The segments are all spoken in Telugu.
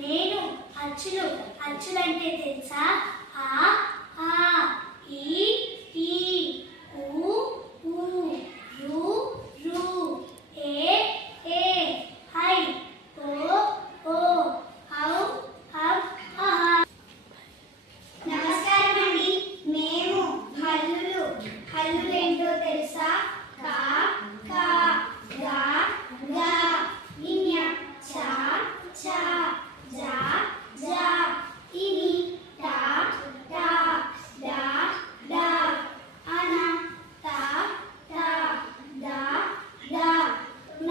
నేను అచ్చులు అచ్చులంటే తెలుసా? ఆ ఆ ఈ ఈ ఊ ఊ రు రు ఏ ఏ ఐ ఓ ఓ ఔ ఔ ఆ. నమస్కారం అండి. మేము హల్లులు హల్లులేంటో తెలుసా? కా కా గా గా ఞ చ చ జ జ ఇని ట ట డ డ అన త ట ద ద న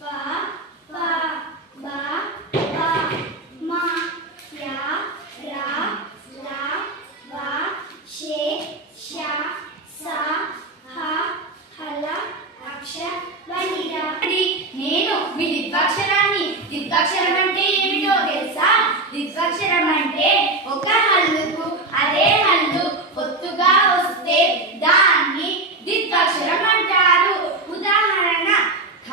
ప ప బ బ మ య ర ల వ షే ష స హ హల అక్ష వనిర. నేను మీ ద్విత్వాక్షరాన్ని. ద్విత్వాక్షరం అంటే ఏమిటో తెలుసా? ద్విత్వాక్షరం అంటే ఒక హల్లుకు అదే హల్లు ఒత్తుగా వస్తే దాన్ని ద్విత్వాక్షరం అంటారు. ఉదాహరణ ఖ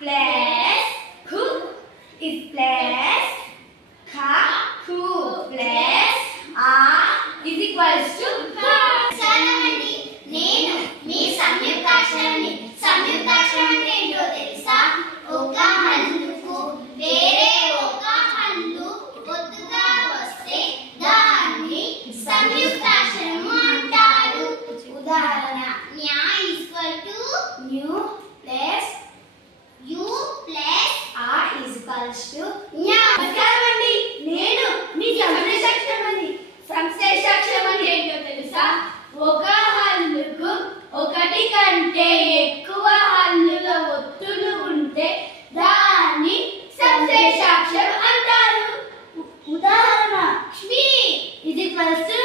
ప్లస్ ఖు ఇస్ ప్లస్ ఖ ఖు ప్లస్ ఆ ఇస్ ఈక్వల్స్ టు ఖ. సరేనండి, నేను మీ సంయుక్తాక్షరాన్ని. సంయుక్తాక్షరం అంటే ఏంటో తెలుసా? ఒక హల్లుకు వేరే ఒక హల్లు ఒత్తుగా వస్తే దాన్ని సంయుక్తాక్షరము అంటారు. ఉదాహరణ న్యా ఈక్వల్ టు న్యూ ప్లస్ యు ప్లస్ ఆ ఈక్వల్స్ టు న్యా. నమస్కారమండి, నేను మీ సంశ్లేషాక్షరమని. సంశ్లేషాక్షరం అంటే ఏంటో తెలుసా? ఒక హల్లుకు ఒకటి కంటే ఎక్కువ హల్లుల ఒత్తులు ఉంటే దాన్ని సంశ్లేషాక్షరం అంటారు. ఉదాహరణ ష్మి ఇజ్ ఈక్వల్స్ టు